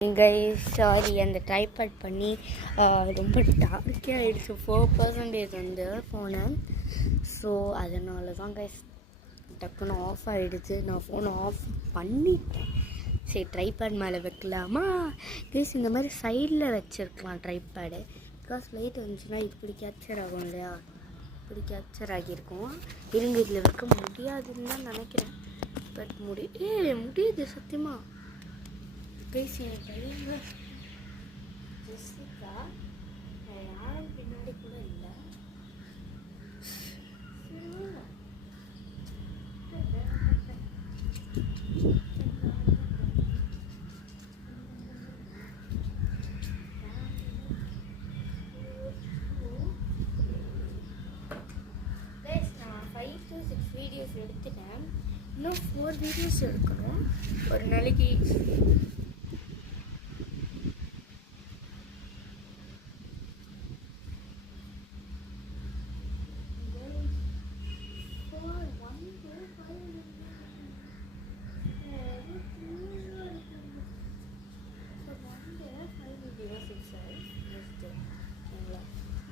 Guys sorry அந்த tripod பண்ணி ரொம்ப டார்க்கே ஆகிடுச்சு 4% வந்து ஃபோனு. ஸோ அதனால தான் கைஸ் டக்குன்னு ஆஃப் ஆகிடுச்சு. நான் ஃபோனை ஆஃப் பண்ணிட்டேன். சரி ட்ரைபேட் மேலே வைக்கலாமா கைஸ்? இந்த மாதிரி சைடில் வச்சுருக்கலாம் ட்ரைபேடு. பிகாஸ் லைட் வந்துச்சுன்னா இப்படி கேப்சர் ஆகும் இல்லையா, இப்படி கேப்சர் ஆகியிருக்கும். இருங்க இதில் வைக்க முடியாதுன்னு தான் நினைக்கிறேன். பட் முடியுது சத்தியமாக கைஸ். என் கையில் ஜெஸ்ஸிகா யாரும் பின்னாடி கூட இல்லை. நான் 5 to 6 வீடியோஸ் எடுத்துட்டேன். இன்னும் 4 வீடியோஸ் எடுக்கணும் ஒரு நாளைக்கு.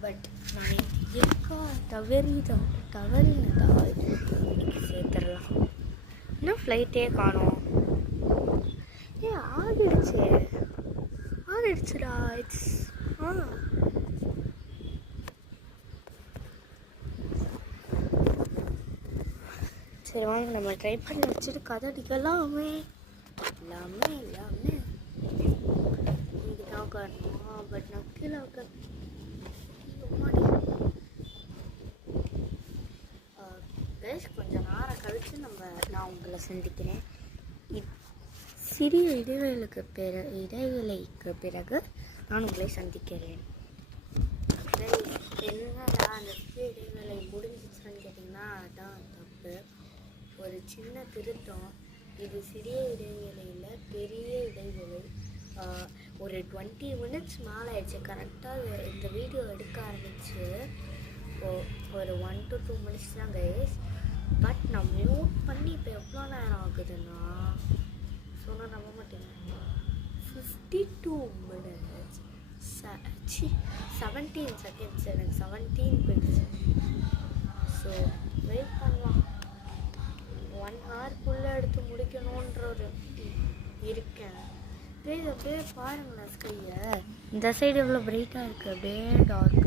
பட் நான் இருக்கா தவறினதால் இன்னைக்கு சேர்த்துடலாம். இன்னும் ஃப்ளைட்டே காணோம். ஆகிடுச்சுடா. இட்ஸ் சரி வாங்க நம்ம ட்ரை பண்ணி வச்சுட்டு கதை அடிக்கலாமே. எல்லாமே இங்கே தான் உட்காரணுமா? பட் நான் கீழே உட்கார கொஞ்சம் நேரம் கழித்து நான் உங்களை சந்திக்கிறேன். சிறிய இடைவேளைக்கு பிறகு நான் உங்களை சந்திக்கிறேன். என்னடா அந்த சிறிய இடைவேளை முடிஞ்சிச்சுன்னு கேட்டிங்கன்னா அதான் தப்பு. ஒரு சின்ன திருத்தம். இது சிறிய இடைவேளையில் பெரிய இடைவேளை. ஒரு 20 மினிட்ஸ் மேலே ஆயிடுச்சு. கரெக்டாக இந்த வீடியோ எடுக்க ஆரம்பிச்சு ஒரு 1 to 2 மினிட்ஸ் தான் கைஸ். பட் நான் மியூட் பண்ணி இப்போ எவ்வளோ நேரம் ஆகுதுன்னா சொன்னால் நம்ப மாட்டேங்க. 52 மினிட்ஸ் 17 செகண்ட்ஸ். எனக்கு 17 போயிடுச்சு. ஸோ வெயிட் பண்ணலாம். 1 ஹவர்க்குள்ளே எடுத்து முடிக்கணுன்ற ஒரு இருக்கேன். அப்படியே பாருங்களேன் ஸ்கையை. இந்த சைடு எவ்வளோ பிரைட்டாக இருக்குது, அப்படியே டார்க்.